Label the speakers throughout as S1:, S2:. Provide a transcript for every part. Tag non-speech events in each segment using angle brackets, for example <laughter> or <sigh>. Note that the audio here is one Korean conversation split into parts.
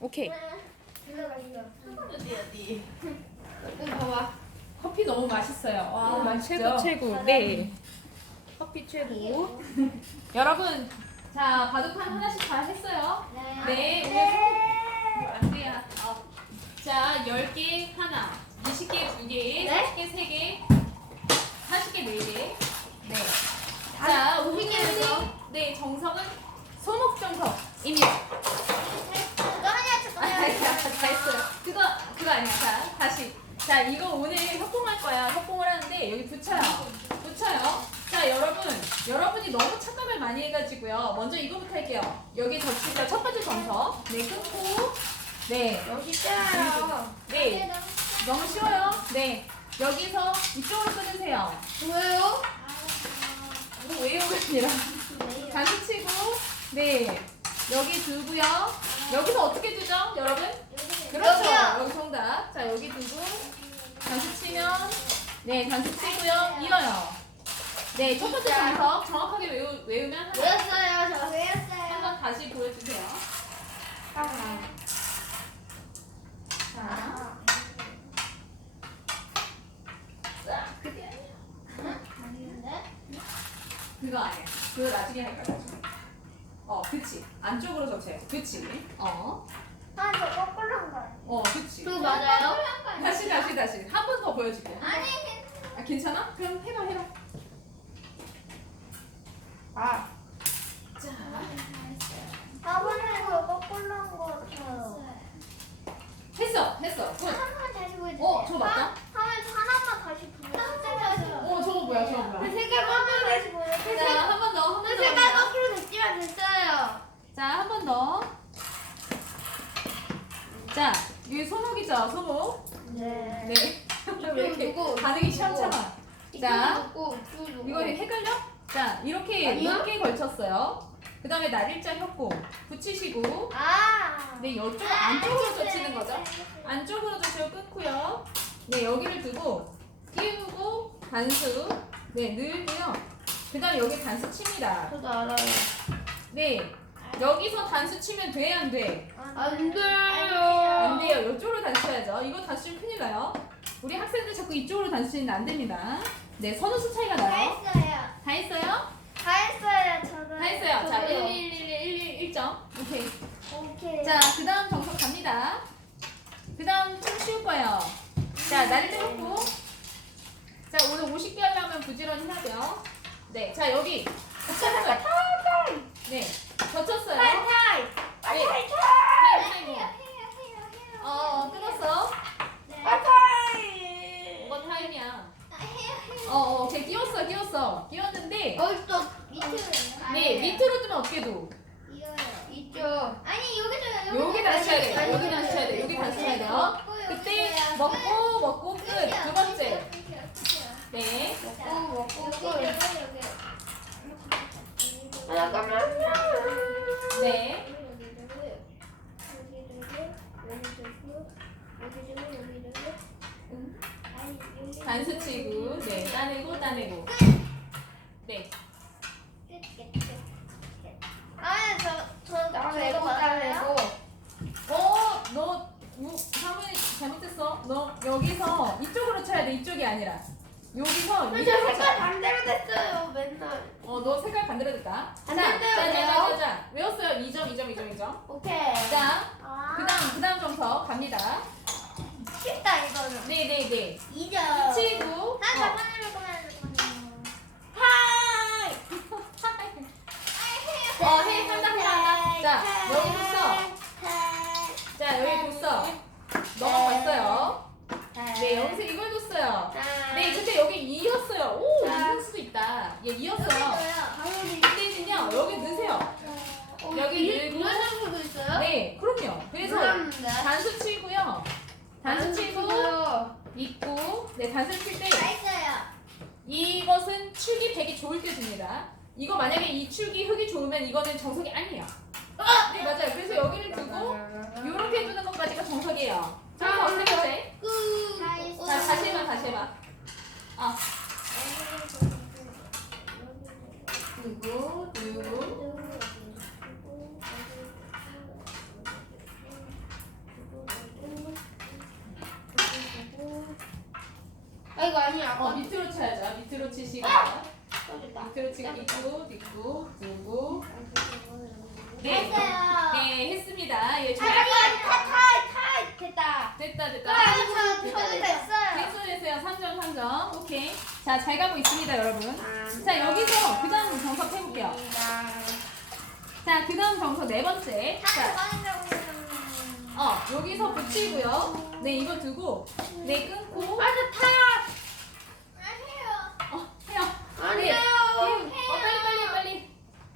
S1: 오케이.
S2: 어디 어디.
S3: 여기 봐봐.
S2: 커피 너무 맛있어요. 와,
S1: 아,
S2: 맛있죠?
S1: 최고 최고. 네.
S2: 커피 최고. <laughs> 여러분, 자 바둑판 하나씩 다 했어요. 네. 오늘 안 돼요. 어. 자, 10개 하나, 20개 두 개,
S3: 네?
S2: 30개 세 개, 40개 네 개. 네. 자, 우리
S3: 해서.
S2: 네 정석은 소목정석입니다. 아니야, 다 했어요. 그거 그거 아니야. 자, 다시. 자, 이거 오늘 협공할 거야. 협공을 하는데 여기 붙여요. 붙여요. 자, 여러분, 여러분이 너무 착각을 많이 이거부터 할게요. 여기 젖히죠. 첫 번째 정석. 네, 끊고. 네,
S3: 여기 있잖아요.
S2: 네. 너무 쉬워요. 네. 여기서 이쪽으로 끊으세요.
S3: 뭐예요?
S2: 이거 외우가 아니라. 단수 치고. 네. 여기 두고요. 여기서 어떻게 두죠, 여러분? 그렇죠.
S3: 여기
S2: 정답. 자, 여기 두고 단수 치면 네, 단수 치고요. 이어요. 네, 첫 번째
S3: 진짜.
S2: 정석 정확하게 외우, 외우면 한
S3: 외웠어요.
S2: 저한
S3: 외웠어요.
S2: 번 다시 보여주세요. 자, 그게 아니야. 그거 아니야. 그거 나중에 할 거야. 나중에. 어, 그치. 안쪽으로 젖혀요. 그치. 어,
S4: 아, 저 거꾸로 한 거예요.
S2: 어, 그치.
S3: 그거 맞아요?
S2: 다시, 다시, 다시. 한 번 더 보여줄게요.
S4: 아니,
S2: 아, 괜찮아? 그럼 해봐, 해봐.
S3: 아.
S2: 자,
S4: 저번에 거 거꾸로 한거 같아요.
S2: 했어, 했어. 굿.
S4: 하나만 다시 보여주세요.
S2: 어, 저거 맞다?
S4: 하면 하나만 다시 보여주세요.
S2: 어, 저거 뭐야, 저거 뭐야.
S3: 색깔 거꾸로 다시 보여요.
S2: 자, 한 번 더, 한 번 더.
S3: 색깔. 거꾸로 됐지만 됐어요.
S2: 자, 한 번 더. 자, 여기 소목이죠, 소목.
S4: 네.
S2: 네. 왜 이렇게
S3: 누구?
S2: 반응이 시험찮아. 자,
S3: 이거 누구?
S2: 이거 헷갈려? 자, 이렇게
S3: 아니요.
S2: 넓게 걸쳤어요. 그 다음에 날일자 협공 붙이시고,
S4: 아.
S2: 네, 이쪽 안쪽으로 젖히는 거죠. 안쪽으로 젖히고 끊고요. 네, 여기를 두고, 끼우고, 단수. 네, 늘고요. 그 다음에 여기 단수 칩니다.
S3: 저도 알아요.
S2: 네, 여기서 단수 치면 돼, 안 돼?
S3: 안 돼요.
S2: 안 돼요. 이쪽으로 단수해야죠. 이거 단수면 큰일 나요. 우리 학생들 자꾸 이쪽으로 단수 치면 안 됩니다. 네, 선우수 차이가
S4: 다
S2: 나요.
S4: 했어요.
S2: 다 했어요?
S4: 다 했어요, 저는.
S2: 다 했어요. 자, 1,
S3: 저도요.
S2: 1, 1, 1, 1, 1점. 오케이.
S4: 오케이.
S2: 자, 그 다음 정석 갑니다. 그 다음 좀 쉬울 거예요. 자, 날려 놓고. 자, 오늘 50개 하려면 부지런히 하고요. 네, 자, 여기. 젖혔어요. 네, 젖혔어요.
S4: 타이.
S2: 네.
S4: 타이.
S2: 네,
S4: 해요,
S2: 네,
S4: 해요, 해요, 해요.
S2: 어, 끊었어.
S4: 네.
S2: 뭐가 타임이야.
S4: 아, 해요, 해요.
S2: 어, 어, 걔 끼웠어, 끼웠어. 끼웠는데,
S3: 여기 또
S4: 밑으로요?
S2: 네, 밑으로 두면
S4: 이거요.
S3: 있죠.
S4: 아니, 여기도
S2: 여기 다시 해야 돼요. 여기 다시 해야 돼요. 여기 다시 해야 돼요. 그때 먹고, 먹고, 끝. 두 번째. 네.
S3: 먹고 먹고 끝.
S4: 여기, 여기.
S3: 아, 잠깐만요.
S2: 네. 단수 치고, 네. 따내고, 따내고. 네.
S4: 아, 저, 저,
S3: 따내고
S4: 저거
S3: 따내고.
S2: 어, 너, 뭐, 사무엘 잘못했어. 너 여기서 이쪽으로 쳐야 돼. 이쪽이 아니라. 여기서
S3: 저
S2: 위로
S3: 색깔
S2: 쳐.
S3: 반대로 됐어요. 맨날.
S2: 어, 너 색깔 반대로 됐다. 자,
S3: 안
S2: 자,
S3: 된대요,
S2: 자,
S3: 왜요?
S2: 자, 자, 자. 외웠어요. 2점, 2점, 2점, 2점.
S3: 오케이.
S2: 자,
S4: 아,
S2: 그 다음, 그 다음 정석 갑니다.
S4: 쉽다, 이거는.
S2: 네, 네, 네.
S4: 2점.
S2: 치고.
S4: 한
S2: 어.
S4: 잠깐만요, 잠깐만요.
S2: 하이! 어, 해, 한다, 해, 한다. 자, 여기 뒀어. 자, 여기 뒀어. 넘어갔어요. 네, 여기서 이걸 뒀어요. 네, 근데 여기 이었어요. 오,
S3: 자.
S2: 이을 수도 있다. 얘 이었어요.
S4: 여기도요.
S2: 이때는요, 여기 넣으세요. 여기 늘고.
S3: 이런 수도 있어요?
S2: 네, 그럼요. 그래서
S3: 몰랐는데.
S2: 단수 치고요. 단수 치고,
S3: 치고요.
S2: 있고, 네, 단수 칠 때,
S4: 다 했어요.
S2: 이것은 축이 백이 좋을 때 줍니다. 이거 만약에 이 축이 흙이 좋으면 이거는 정석이 아니에요. 네, 맞아요. 그래서 여기를 두고, 요렇게 두는 것까지가 정석이에요. 자, 어떻게
S4: 해?
S2: 자, 다시 해봐, 다시 해봐. 아, 누구, 누구.
S3: 아 이거 아니야.
S2: 어, 밑으로 쳐야죠. 밑으로 치시고.
S3: 아! 어,
S2: 밑으로 치고, 뒷구, 뒷구, 누구. 네, 네, 했습니다. 자 잘 가고 있습니다 여러분.
S3: 아,
S2: 자 여기서 그 다음 정석 해볼게요. 자 그 다음 정석 네 번째. 자, 어 여기서 붙이고요. 네 이거 두고 네 끊고.
S3: 아, 저 타.
S4: 아니에요.
S2: 어 해요 네.
S3: 아니에요.
S2: 어 빨리 빨리 빨리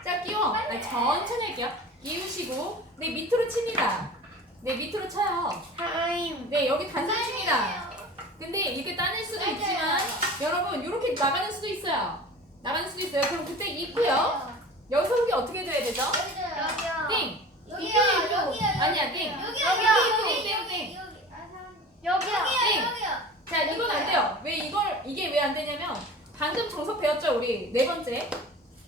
S2: 자 끼워 네, 천천히 할게요 끼우시고 네 밑으로 칩니다 네 밑으로 쳐요
S3: 타임.
S2: 네 여기 단선 칩니다 근데 이게 따낼 수도
S4: 맞아요.
S2: 있지만 여러분 이렇게 나가는 수도 있어요 나가는 수도 있어요 그럼 그때 있고요 여기서 그게
S4: 여기요.
S2: 띵!
S4: 여기요.
S3: 이쪽이죠.
S4: 여기요.
S2: 아니야 띵!
S4: 여기요.
S2: 여기요.
S4: 여기,
S2: 띵,
S4: 여기,
S2: 띵.
S4: 여기. 아, 사람. 여기요.
S2: 띵.
S4: 여기요.
S2: 자 이건 안 돼요 왜 이걸 이게 왜 안 되냐면 방금 정석 배웠죠 우리 네 번째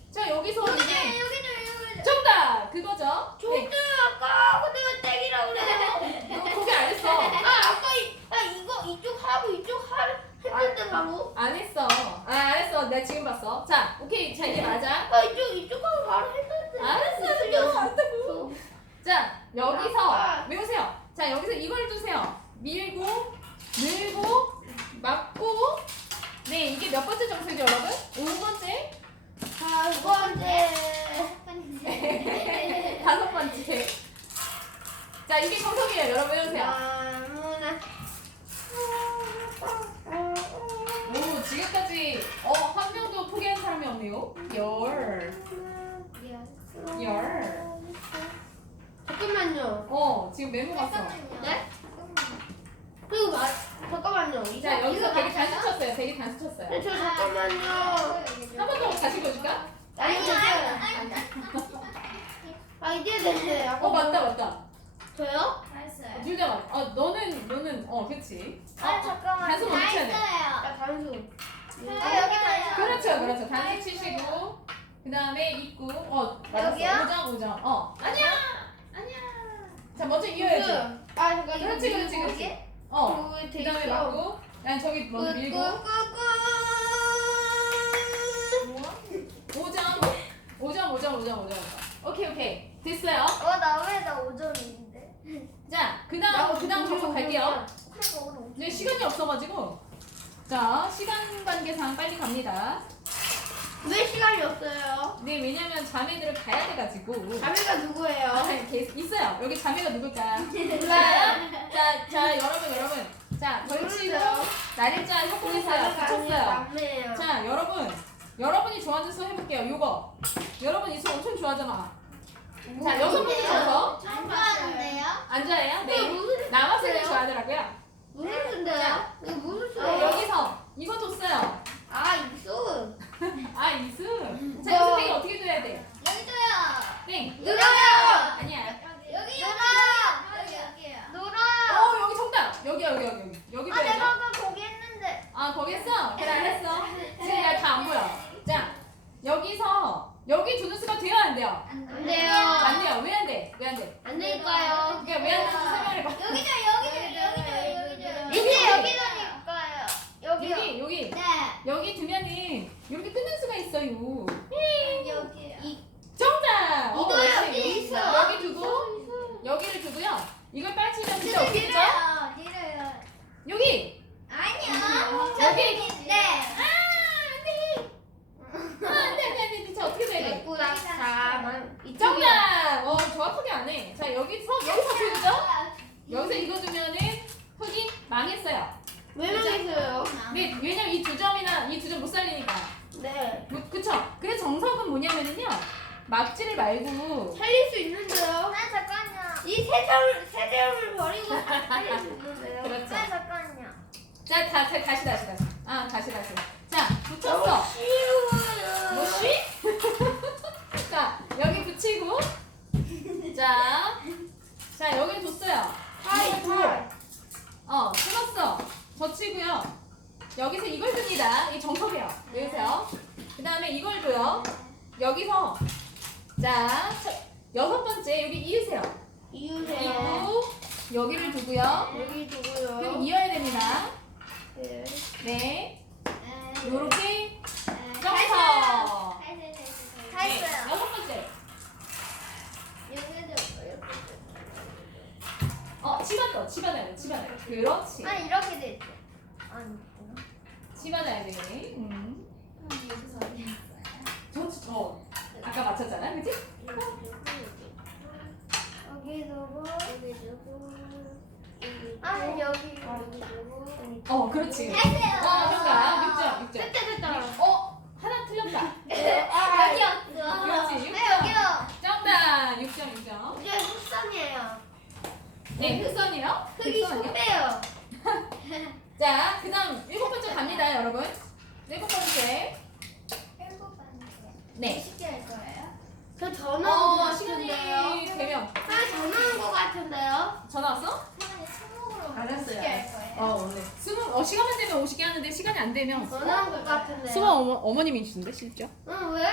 S2: 자 여기서 이제
S4: 여기도 여기도.
S2: 정답 그거죠 네.
S3: 저도요, 아까. 근데 왜 땡이라고 그래?
S2: 너 거기 안 했어
S3: 아, 아까 이, 아, 이거 이쪽 하고 이쪽 하, 했는데 바로.
S2: 안 했어 아 안 했어 내가 지금 봤어 자 오케이 자 이제 맞아
S3: 아, 이쪽, 이쪽 하고 바로 했는데.
S2: 알았어 알았어 알았다고 자 여기서
S3: 아빠.
S2: 외우세요 자 여기서 이걸 두세요 밀고 밀고 맞고 네 이게 몇 번째 정석이죠 여러분? 5번째
S3: 아, 두 번째.
S2: 다섯 번째 자 이게 정석이에요 여러분 외우세요
S3: 아무나.
S2: 오 지금까지 어한 명도 포기한 사람이 없네요 열 열.
S3: 잠깐만요.
S2: 어 지금 메모 갔어
S3: 네? 그리고 마, 잠깐만요.
S2: 자 여기서
S4: 이거
S2: 되게? 단수 쳤어요 되게 단수 쳤어요
S3: 네, 저 잠깐만요.
S2: 한 번 더 다시 보여줄까?
S3: 아니,
S4: 아니,
S3: 됐어요.
S4: 아니,
S3: 아, 이제 됐어요.
S2: 어 맞다 맞다
S3: 저요?
S4: 알았어요.
S2: 둘 다 맞. 어 너는 너는 어 그렇지.
S4: 아 잠깐만.
S2: 단수 못 쳐야 돼.
S3: 아, 단수.
S4: 아, 여기 단수.
S2: 그렇죠 그렇죠. 단수 치시고 그 다음에 입구 어 맞았어.
S4: 여기요?
S2: 5점 5점. 어 아니야. 자 먼저 이어야지.
S3: 아, 잠깐. 이거
S2: 그렇지 그렇지
S3: 밀고.
S2: 그렇지. 어.
S3: 그돼
S2: 다음에. 맞고. 난 저기 먼저 밀고.
S3: 끄끄끄.
S2: 5점 5점 5점 5점 5점. 오케이 오케이 됐어요.
S4: 어, 나왜나 5점인데?
S2: 자 그다음 그다음 정석 갈게요.
S4: 그래서 오늘 5점.
S2: 이제 시간이 없어가지고. 자 시간 관계상 빨리 갑니다.
S3: 왜 시간이 없어요?
S2: 네 왜냐면 자매들을 가야 돼가지고.
S3: 자매가 누구예요?
S2: 아, 있어요. 여기 자매가 누굴까요? <laughs> 몰라요? 자, 자, 여러분, 여러분. 자,
S3: 모르세요?
S2: 날일자 협곡했어요. 붙였어요.
S3: 남매예요.
S2: 자, 여러분. 여러분이 좋아하는 수 해볼게요. 요거. 여러분 이 수 엄청 좋아하잖아. 자, 여섯 번째 정서.
S4: 안 좋아하는데요?
S2: 앉아요?
S3: 이게
S2: 네.
S3: 무슨 수예요?
S2: 좋아하더라고요.
S3: 무슨 수인데요?
S2: 자.
S3: 이게 무슨
S2: 어,
S3: 수예요?
S2: 여기서 이거 줬어요.
S3: 아, 이수.
S2: 아, 이수. 자,
S3: 뭐?
S2: 여기서 되게 어떻게 돼야 돼?
S4: 여기도요.
S2: 땡.
S3: 늘어요.
S2: 아니야.
S4: 여기 놀아. 여기 여기요. 놀아.
S2: 어, 여기 정답. 여기, 여기, 여기, 여기. 여기
S4: 아,
S2: 돼야죠.
S4: 내가 아까 거기 했는데.
S2: 아 거기 했어? 그래 했어 지금 야다안 보여 자 여기서 여기 두는 수가 돼요 안 돼요?
S3: 안 돼요.
S2: 안 돼요 왜 안 돼? 왜 안
S3: 되니까요.
S2: 그게 왜안 되는지 설명해봐
S4: 여기도 여기도 여기도 여기도.
S2: 여기,
S4: 이제
S2: 여기.
S4: 여기도니까요. 여기요.
S2: 여기 여기
S4: 네.
S2: 여기 두면은 이렇게 끊는 수가 있어요
S4: 여기요.
S2: 정답! 어,
S3: 이거
S2: 그렇지.
S3: 여기 있어.
S2: 여기 두고 여기를 두고요 이걸 빠지면 진짜 되죠?
S4: 내려요. 내려요.
S2: 여기
S4: 아니요.
S2: 여기.
S4: 네.
S2: 아 안돼 안돼 안돼 안돼 진짜 어떻게 돼야 돼?
S3: 예쁘다. 자만.
S2: 정답! 어 정확하게 안해 자 여기서 여기서 두죠? 여기서 이거 두면은 흑이 망했어요
S3: 왜 망했어요?
S2: 네, 왜냐면 이 두 점이나 이 두 점 못 살리니까.
S3: 네.
S2: 뭐, 그쵸? 그래서 정석은 뭐냐면은요. 막지를 말고.
S3: 살릴 수 있는데요.
S4: 아 잠깐요.
S3: 이 세점을 세점을 버리고 살릴 수 있는데요.
S2: 그렇죠.
S4: 아 잠깐요.
S2: 자, 다, 다, 다시, 다시, 다시. 아, 다시, 다시. 자, 붙였어.
S3: 쉬워요.
S2: 뭐지? <laughs> 자, 여기 붙이고. 자, 자, 여기 뒀어요. 두고.
S3: 하이.
S2: 어, 끊었어. 젖히고요. 여기서 이걸 듭니다. 이 정석이에요. 여기서요. 그 다음에 이걸 둬요. 여기서. 자, 첫- 여섯 번째, 여기 이으세요.
S3: 이유세요.
S2: 그리고 여기를 두고요.
S3: 여기
S2: 그럼
S3: 두고요.
S2: 이어야 됩니다. 네.
S4: 네.
S2: 요렇게
S4: 네.
S2: 점서.
S4: 다
S2: 네,
S4: 했어요.
S2: 여섯 번째.
S4: 여기도 이렇게.
S2: 어, 집어넣어. 집어넣어야 돼. 집어넣어야 돼. 그렇지.
S4: 아니 이렇게 돼 있어. 아니.
S2: 집어넣어야 돼. 음.
S4: 여기서
S2: 저, 저. 아까 맞췄잖아. 그치?
S4: 여기도 여기도 아니 여기
S2: 어, 그렇지.
S4: 어,
S2: 그러니까 6점, 6점.
S3: 됐다 됐다.
S2: 어, 하나 틀렸다.
S4: 아 <laughs> 여기 없어.
S2: 그렇지,
S4: 네
S2: 6점.
S4: 여기요.
S2: 정답. 6점, 6점.
S3: 이제 흑선이에요.
S2: 네, 흑선이요.
S3: 흑이
S2: 흑선이요.
S3: 손대요. <laughs>
S2: 자, 그 다음 일곱 번째 갑니다, 여러분. 일곱 번째.
S4: 일곱 번째.
S2: 네.
S4: 쉽게 할 거예요?
S3: 저 전화 온것
S2: 어, 시간이
S3: 같은데요.
S2: 되면.
S3: 아 전화 온것 같은데요.
S2: 전화 왔어? 알았어요.
S4: 쉽게 할 거예요?
S2: 어, 오늘. 어, 시간만 되면 오시게 하는데 시간이 안 되면.
S3: 전화 온것 같은데요.
S2: 수아 어머, 어머님이신데, 실죠?
S3: 응 왜?